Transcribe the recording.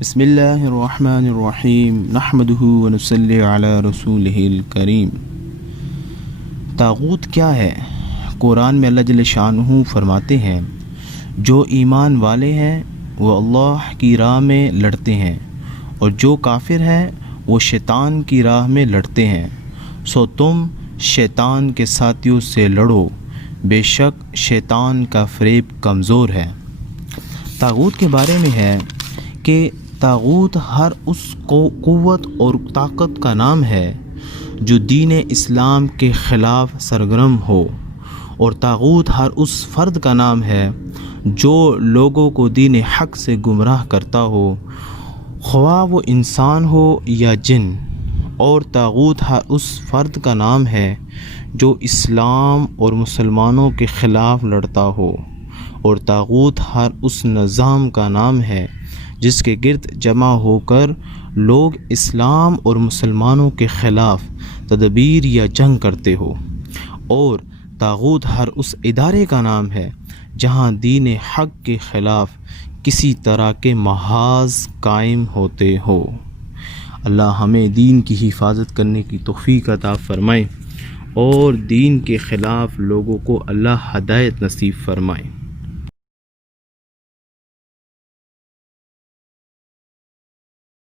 بسم اللہ الرحمن الرحیم نحمدہ ونصلی علی رسولہ الکریم۔ طاغوت کیا ہے؟ قرآن میں اللہ جل شانہ فرماتے ہیں جو ایمان والے ہیں وہ اللہ کی راہ میں لڑتے ہیں اور جو کافر ہیں وہ شیطان کی راہ میں لڑتے ہیں، سو تم شیطان کے ساتھیوں سے لڑو، بے شک شیطان کا فریب کمزور ہے۔ طاغوت کے بارے میں ہے کہ طاغوت ہر اس قوت اور طاقت کا نام ہے جو دین اسلام کے خلاف سرگرم ہو، اور طاغوت ہر اس فرد کا نام ہے جو لوگوں کو دین حق سے گمراہ کرتا ہو، خواہ وہ انسان ہو یا جن، اور طاغوت ہر اس فرد کا نام ہے جو اسلام اور مسلمانوں کے خلاف لڑتا ہو، اور طاغوت ہر اس نظام کا نام ہے جس کے گرد جمع ہو کر لوگ اسلام اور مسلمانوں کے خلاف تدبیر یا جنگ کرتے ہو، اور طاغوت ہر اس ادارے کا نام ہے جہاں دین حق کے خلاف کسی طرح کے محاذ قائم ہوتے ہو۔ اللہ ہمیں دین کی حفاظت کرنے کی توفیق عطا فرمائے اور دین کے خلاف لوگوں کو اللہ ہدایت نصیب فرمائے۔